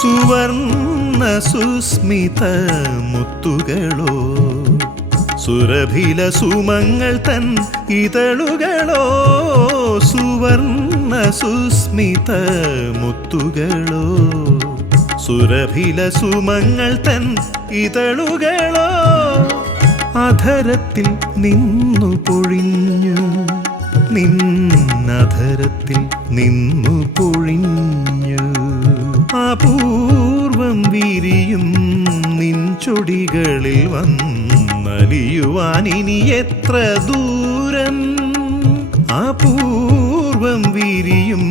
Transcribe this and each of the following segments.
സുവർണ്ണ സുസ്മിത മുത്തുകളോ സുരഭില സുമങ്ങൾ തൻ ഇതളുകളോ സുവർണ്ണ സുസ്മിത മുത്തുകളോ സുരഭില സുമങ്ങൾ തൻ ഇതളുകളോ അധരത്തിൽ നിന്നു പൊഴിഞ്ഞു നിന്നധരത്തിൽ നിന്നു പൊഴിഞ്ഞു അപൂർവം വിരിയും നിൻ ചൊടികളിൽ വന്നലിയുവാൻ ഇനി എത്ര ദൂരം അപൂർവം വിരിയും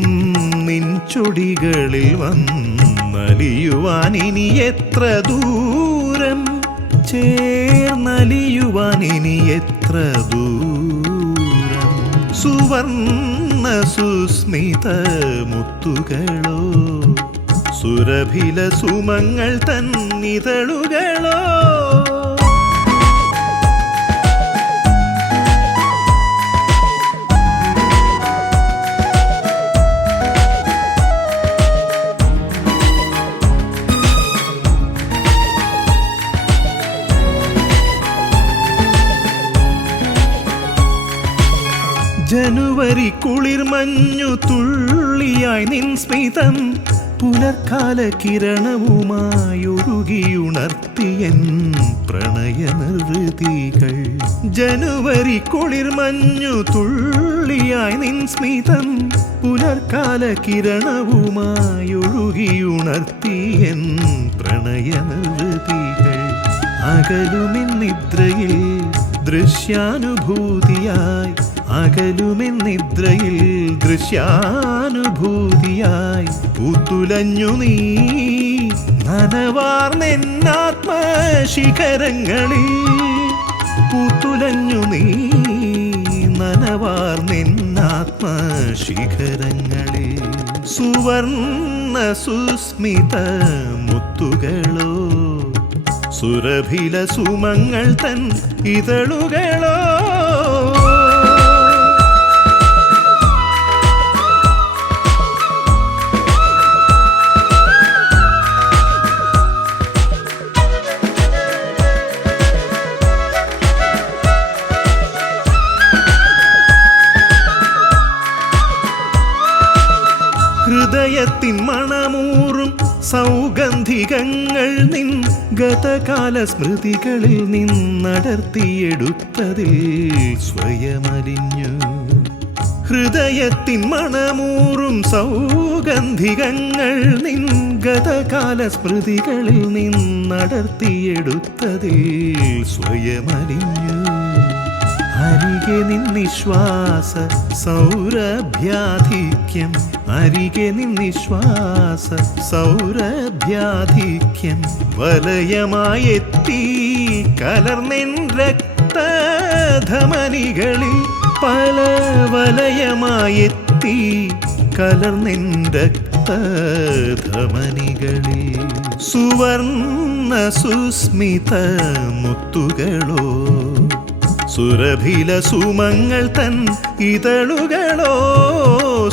നിൻ ചൊടികളിൽ വന്നലിയുവാൻ ഇനി എത്ര ദൂരം ചേർന്നലിയുവാൻ ഇനി എത്ര ദൂരം സുവർണ്ണ സുസ്മിത മുത്തുകളോ സുരഭില സുമങ്ങൾ തന്നിതളുകളോ ജനുവരി കുളിർമഞ്ഞു തുള്ളിയായി നിൻ സ്മിതം പുലർക്കാല കിരണവുമായൊഴുകിയുണർത്തിയൻ പ്രണയനിർവൃതികൾ ജനുവരി കുളിർമഞ്ഞു തുള്ളിയായി നിൻ സ്മിതം പുലർക്കാല കിരണവുമായൊഴുകിയുണർത്തിയൻ പ്രണയനിർവൃതികൾ അകലുമെന്നിദ്രയിൽ ദൃശ്യാനുഭൂതിയായി അകലുമെന്നിദ്രയിൽ ദൃശ്യാനുഭൂതിയായി പൂത്തുലഞ്ഞു നീ നനവാർന്നെന്നാത്മശിഖരങ്ങളിൽ പൂത്തുലഞ്ഞു നീ നനവാർന്നെന്നാത്മശിഖരങ്ങളിൽ സുവർണ്ണ സുസ്മിത മുത്തുകളോ സുരഭില സുമങ്ങൾ തൻ ഇതളുകളോ ഹൃദയത്തിൻ മണമൂറും സൗഗന്ധികങ്ങൾ നിൻ ഗതകാല സ്മൃതികളിൽ നിന്നടർത്തിയെടുത്തതിൽ സ്വയമലിഞ്ഞു ഹൃദയത്തിൻ മണമൂറും സൗഗന്ധികങ്ങൾ നിൻ ഗതകാല സ്മൃതികളിൽ നിന്നടർത്തിയെടുത്തതിൽ സ്വയമലിഞ്ഞു അരികെ നിന്നിശ്വാസ സൗരഭ്യാധിക്യം അരികെ നിന്നിശ്വാസ സൗരഭ്യാധിക്യം വലയമായെത്തി കലർന്നെൻ രക്തധമനികളിൽ പല വലയമായെത്തി കലർന്നെൻ രക്തധമനികളിൽ സുവർണ്ണ സുസ്മിത മുത്തുകളോ സുരഭില സുമങ്ങൾ തൻ ഇതളുകളോ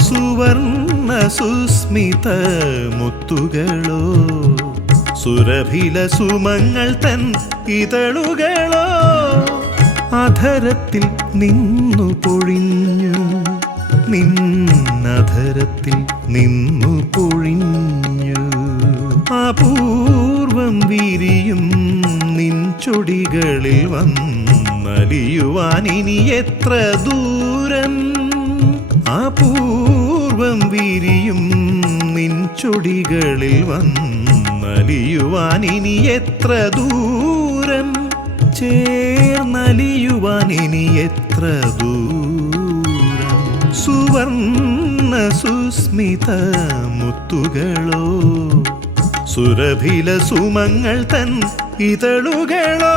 സുവർണ്ണ സുസ്മിത മുത്തുകളോ സുരഭില സുമങ്ങൾ തൻ ഇതളുകളോ അധരത്തിൽ നിന്നു പൊഴിഞ്ഞു നിന്നധരത്തിൽ നിന്നു പൊഴിഞ്ഞു അപൂർവം വിരിയും നിൻ ചൊടികളിൽ വന്നലിയുവാൻ ഇനി എത്ര ദൂരം അപൂർവം വിരിയും നിൻ ചൊടികളിൽ വന്നലിയുവാൻ ഇനി എത്ര ദൂരം ചേർന്നലിയുവാൻ ഇനി എത്ര ദൂരം സുവർണ്ണ സുസ്മിത മുത്തുകളോ സുരഭില സുമങ്ങൾ തൻ ഇതളുകളോ